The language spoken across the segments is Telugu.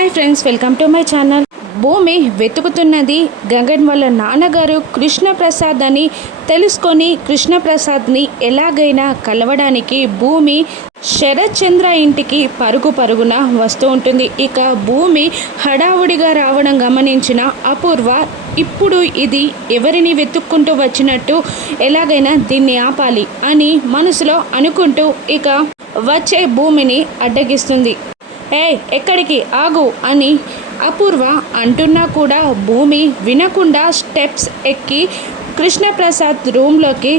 Hi friends, welcome to my channel. భూమి వెతుకుతున్నది గగన్ వాళ్ళ నాన్నగారు కృష్ణప్రసాద్ అని తెలుసుకొని కృష్ణప్రసాద్ని ఎలాగైనా కలవడానికి భూమి శరత్ చంద్ర ఇంటికి పరుగున వస్తూ ఉంటుంది. ఇక భూమి హడావుడిగా రావడం గమనించిన అపూర్వ ఇప్పుడు ఇది ఎవరిని వెతుక్కుంటూ వచ్చినట్టు, ఎలాగైనా దీన్ని ఆపాలి అని మనసులో అనుకుంటూ ఇక వచ్చే భూమిని అడ్డగిస్తుంది. ఎక్కడికి ఆగు అని అపూర్వ అంటున్నా కూడా భూమి వినకుండా స్టెప్స్ ఎక్కి కృష్ణప్రసాద్ రూమ్లోకి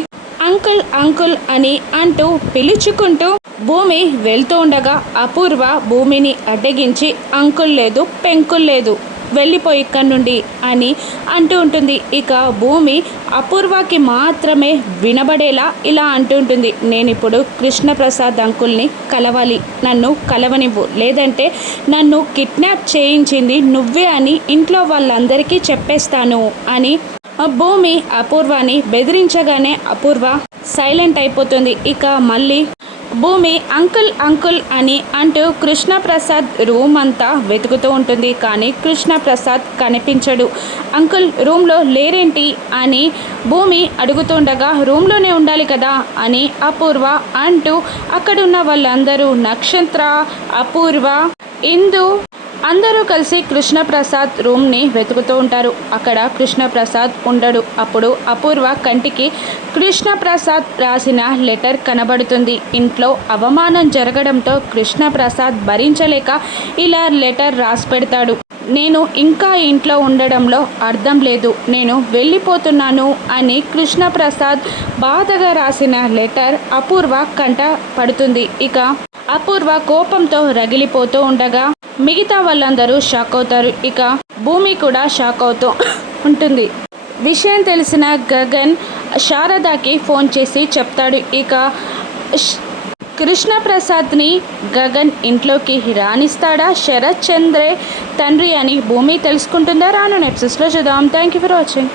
అంకుల్ అంకుల్ అని అంటూ పిలుచుకుంటూ భూమి వెళ్తూ ఉండగా అపూర్వ భూమిని అడ్డగించి అంకుల్ లేదు పెంకుల్ లేదు, వెళ్ళిపోయి ఇక్కడి నుండి అని అంటూ ఉంటుంది. ఇక భూమి అపూర్వకి మాత్రమే వినబడేలా ఇలా అంటూ ఉంటుంది, నేను ఇప్పుడు కృష్ణప్రసాద్ అంకుల్ని కలవాలి, నన్ను కలవనివ్వు, లేదంటే నన్ను కిడ్నాప్ చేయించింది నువ్వే అని ఇంట్లో వాళ్ళందరికీ చెప్పేస్తాను అని భూమి అపూర్వని బెదిరించగానే అపూర్వ సైలెంట్ అయిపోతుంది. ఇక మళ్ళీ భూమి అంకుల్ అంకుల్ అని అంటూ కృష్ణప్రసాద్ రూమ్ అంతా వెతుకుతూ ఉంటుంది. కానీ కృష్ణప్రసాద్ కనిపించడు. అంకుల్ రూమ్లో లేరేంటి అని భూమి అడుగుతుండగా రూమ్లోనే ఉండాలి కదా అని అపూర్వ అంటూ అక్కడున్న వాళ్ళందరూ నక్షత్ర, అపూర్వ, ఇందు అందరూ కలిసి కృష్ణప్రసాద్ రూమ్ని వెతుకుతూ ఉంటారు. అక్కడ కృష్ణప్రసాద్ ఉండడు. అప్పుడు అపూర్వ కంటికి కృష్ణప్రసాద్ రాసిన లెటర్ కనబడుతుంది. ఇంట్లో అవమానం జరగడంతో కృష్ణప్రసాద్ భరించలేక ఇలా లెటర్ రాసి పెడతాడు. నేను ఇంకా ఇంట్లో ఉండడంలో అర్థం లేదు, నేను వెళ్ళిపోతున్నాను అని కృష్ణప్రసాద్ బాధగా రాసిన లెటర్ అపూర్వ కంట పడుతుంది. ఇక అపూర్వ కోపంతో రగిలిపోతూ ఉండగా మిగతా వాళ్ళందరూ షాక్ అవుతారు. ఇక భూమి కూడా షాక్ అవుతూ ఉంటుంది. విషయం తెలిసిన గగన్ శారదాకి ఫోన్ చేసి చెప్తాడు. ఇక కృష్ణప్రసాద్ని గగన్ ఇంట్లోకి రాణిస్తాడా, శరత్ చంద్రే తండ్రి అని భూమి తెలుసుకుంటుందా? రాను ఎపిసోడ్స్లో చూద్దాం. Thank you for watching.